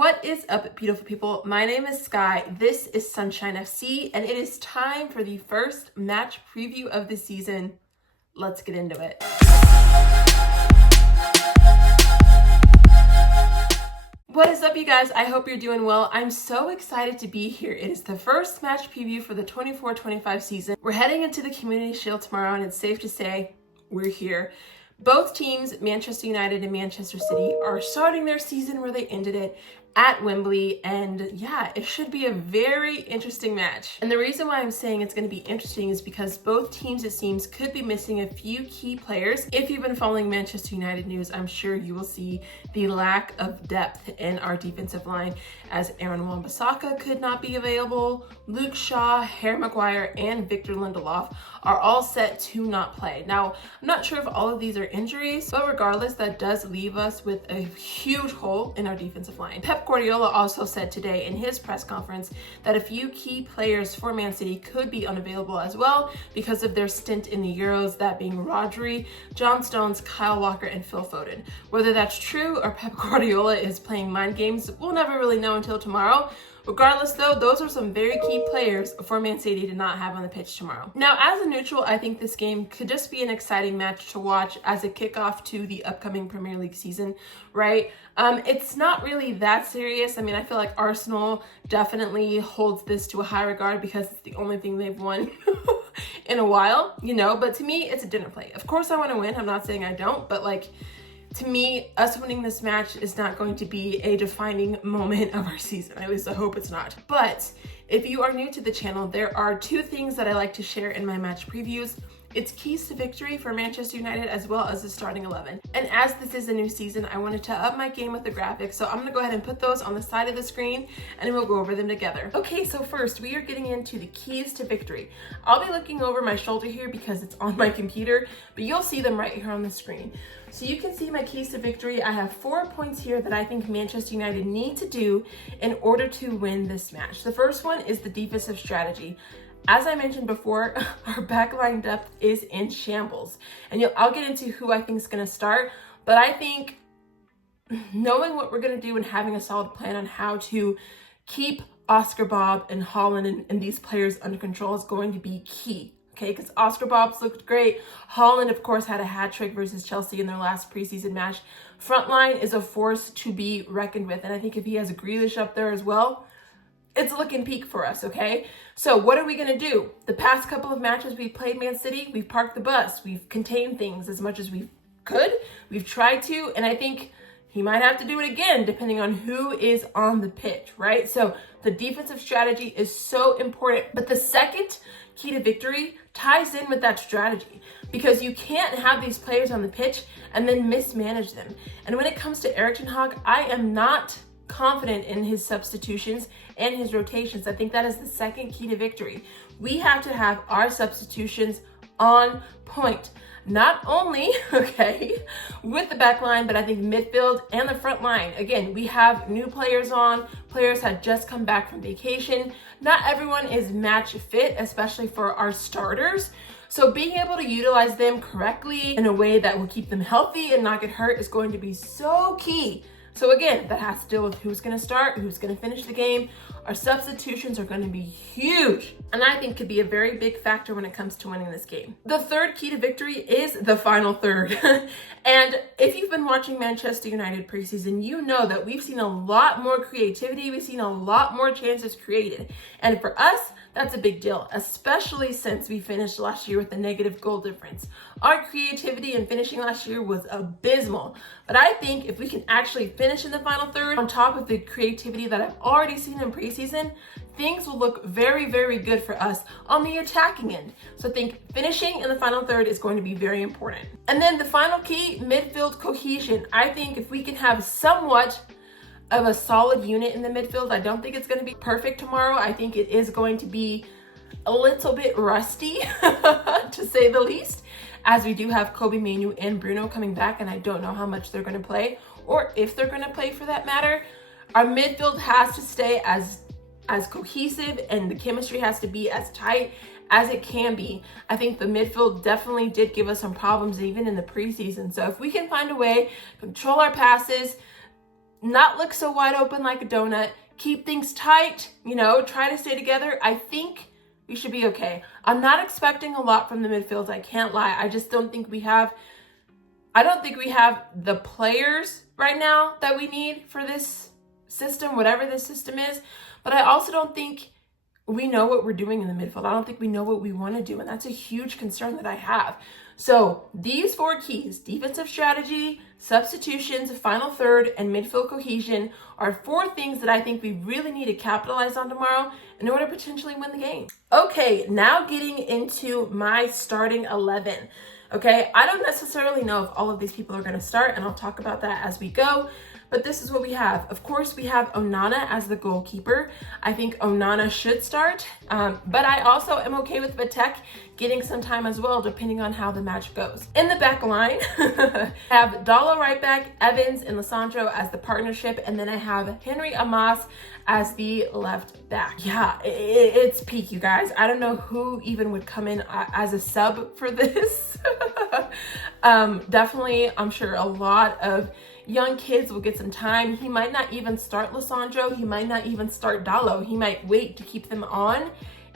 What is up, beautiful people? My name is Sky. This is Sunshine FC, and it is time for the first match preview of the season. Let's get into it. What is up, you guys? I hope you're doing well. I'm so excited to be here. It is the first match preview for the 24-25 season. We're heading into the Community Shield tomorrow, and it's safe to say we're here. Both teams, Manchester United and Manchester City, are starting their season where they ended it at Wembley, and yeah, it should be a very interesting match. And the reason why I'm saying it's going to be interesting is because both teams, it seems, could be missing a few key players. If you've been following Manchester United news, I'm sure you will see the lack of depth in our defensive line, as Aaron Wan-Bissaka could not be available. Luke Shaw, Harry Maguire, and Victor Lindelof are all set to not play. Now, I'm not sure if all of these are injuries, but regardless, that does leave us with a huge hole in our defensive line. Pep Guardiola also said today in his press conference that a few key players for Man City could be unavailable as well because of their stint in the Euros, that being Rodri, John Stones, Kyle Walker, and Phil Foden. Whether that's true or Pep Guardiola is playing mind games, we'll never really know until tomorrow. Regardless though, those are some very key players for Man City to not have on the pitch tomorrow. Now, as a neutral, I think this game could just be an exciting match to watch as a kickoff to the upcoming Premier League season, right? It's not really that serious. I mean, I feel like Arsenal definitely holds this to a high regard because it's the only thing they've won in a while, you know, but to me, it's a dinner plate. Of course I want to win. I'm not saying I don't, but like, to me, us winning this match is not going to be a defining moment of our season. At least I hope it's not. But if you are new to the channel, there are two things that I like to share in my match previews. It's keys to victory for Manchester United as well as the starting 11. And as this is a new season, I wanted to up my game with the graphics. So I'm gonna go ahead and put those on the side of the screen and we'll go over them together. Okay, so first we are getting into the keys to victory. I'll be looking over my shoulder here because it's on my computer, but you'll see them right here on the screen. So you can see my keys to victory. I have 4 points here that I think Manchester United need to do in order to win this match. The first one is the defensive strategy. As I mentioned before, our backline depth is in shambles. And I'll get into who I think is going to start, but I think knowing what we're going to do and having a solid plan on how to keep Oscar Bob and Haaland and these players under control is going to be key. Okay, because Oscar Bob's looked great. Haaland, of course, had a hat trick versus Chelsea in their last preseason match. Frontline is a force to be reckoned with. And I think if he has a Grealish up there as well, it's looking peak for us, okay? So what are we going to do? The past couple of matches we've played Man City, we've parked the bus. We've contained things as much as we could. We've tried to, and I think he might have to do it again depending on who is on the pitch, right? So the defensive strategy is so important. But the second key to victory ties in with that strategy because you can't have these players on the pitch and then mismanage them. And when it comes to Erik ten Hag, I am not confident in his substitutions and his rotations. I think that is the second key to victory. We have to have our substitutions on point. Not only, okay, with the back line, but I think midfield and the front line. Again, we have new players on. Players had just come back from vacation. Not everyone is match fit, especially for our starters. So being able to utilize them correctly in a way that will keep them healthy and not get hurt is going to be so key. So again, that has to deal with who's going to start, who's going to finish the game. Our substitutions are going to be huge, and I think could be a very big factor when it comes to winning this game. The third key to victory is the final third. And if you've been watching Manchester United preseason, you know that we've seen a lot more creativity. We've seen a lot more chances created. And for us, that's a big deal, especially since we finished last year with a negative goal difference. Our creativity in finishing last year was abysmal. But I think if we can actually finish in the final third on top of the creativity that I've already seen in preseason, things will look very, very good for us on the attacking end. So I think finishing in the final third is going to be very important. And then the final key, midfield cohesion. I think if we can have somewhat of a solid unit in the midfield, I don't think it's going to be perfect tomorrow. I think it is going to be a little bit rusty, to say the least, as we do have Kobe Mainoo and Bruno coming back, and I don't know how much they're going to play, or if they're going to play for that matter. Our midfield has to stay as cohesive, and the chemistry has to be as tight as it can be. I think the midfield definitely did give us some problems even in the preseason. So if we can find a way to control our passes, not look so wide open like a donut, keep things tight, you know, try to stay together, I think we should be okay. I'm not expecting a lot from the midfield, I can't lie. I just don't think we have the players right now that we need for this system, whatever this system is. But I also don't think we know what we're doing in the midfield. I don't think we know what we want to do. And that's a huge concern that I have. So these 4 keys, defensive strategy, substitutions, final third, and midfield cohesion, are 4 things that I think we really need to capitalize on tomorrow in order to potentially win the game. Okay, now getting into my starting 11. Okay, I don't necessarily know if all of these people are going to start, and I'll talk about that as we go. But this is what we have. Of course, we have Onana as the goalkeeper. I think Onana should start, but I also am okay with Vitek getting some time as well, depending on how the match goes. In the back line, I have Dalot right back, Evans and Lisandro as the partnership, and then I have Henry Amas as the left back. Yeah, it's peak, you guys. I don't know who even would come in as a sub for this. Definitely, I'm sure a lot of young kids will get some time. He might not even start Lisandro. He might not even start Dalot. He might wait to keep them on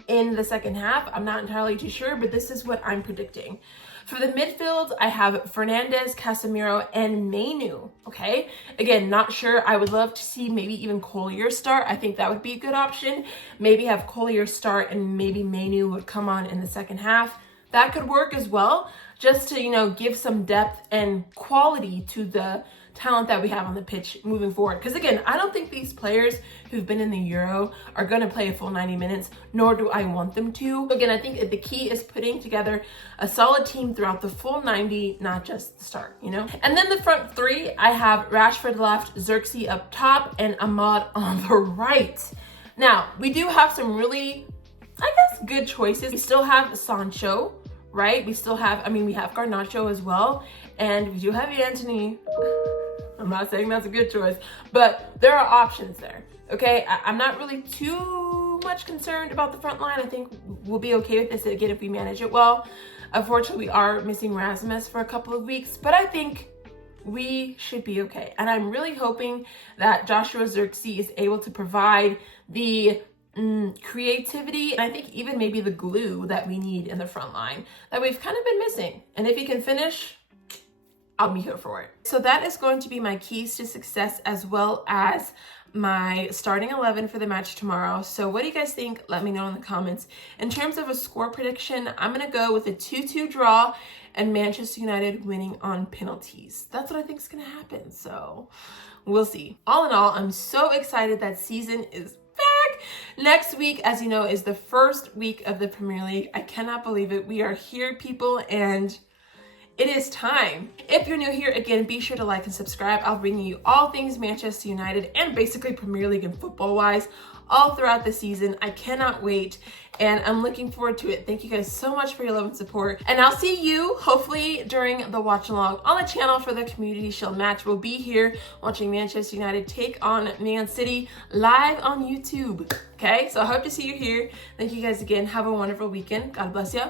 in the second half. I'm not entirely too sure, but this is what I'm predicting. For the midfield, I have Fernandez, Casemiro, and Mainoo, okay? Again, not sure. I would love to see maybe even Collier start. I think that would be a good option. Maybe have Collier start and maybe Mainoo would come on in the second half. That could work as well, just to, you know, give some depth and quality to the talent that we have on the pitch moving forward. Because again, I don't think these players who've been in the Euro are going to play a full 90 minutes, nor do I want them to. Again, I think the key is putting together a solid team throughout the full 90, not just the start, you know? And then the front 3, I have Rashford left, Xerxes up top, and Ahmad on the right. Now, we do have some really, I guess, good choices. We still have Sancho, right? We still have, we have Garnacho as well, and we do have Antony. I'm not saying that's a good choice, but there are options there, okay? I'm not really too much concerned about the front line. I think we'll be okay with this again if we manage it well. Unfortunately, we are missing Rasmus for a couple of weeks, but I think we should be okay. And I'm really hoping that Joshua Xerxes is able to provide the creativity, and I think even maybe the glue that we need in the front line that we've kind of been missing. And if he can finish, I'll be here for it. So that is going to be my keys to success, as well as my starting 11 for the match tomorrow. So what do you guys think? Let me know in the comments. In terms of a score prediction, I'm going to go with a 2-2 draw and Manchester United winning on penalties. That's what I think is going to happen. So we'll see. All in all, I'm so excited that season is back. Next week, as you know, is the first week of the Premier League. I cannot believe it. We are here, people, and it is time. If you're new here, again, be sure to like and subscribe. I'll bring you all things Manchester United and basically Premier League and football-wise all throughout the season. I cannot wait, and I'm looking forward to it. Thank you guys so much for your love and support, and I'll see you hopefully during the watch along on the channel for the Community Shield match. We'll be here watching Manchester United take on Man City live on YouTube. Okay, so I hope to see you here. Thank you guys again. Have a wonderful weekend. God bless you.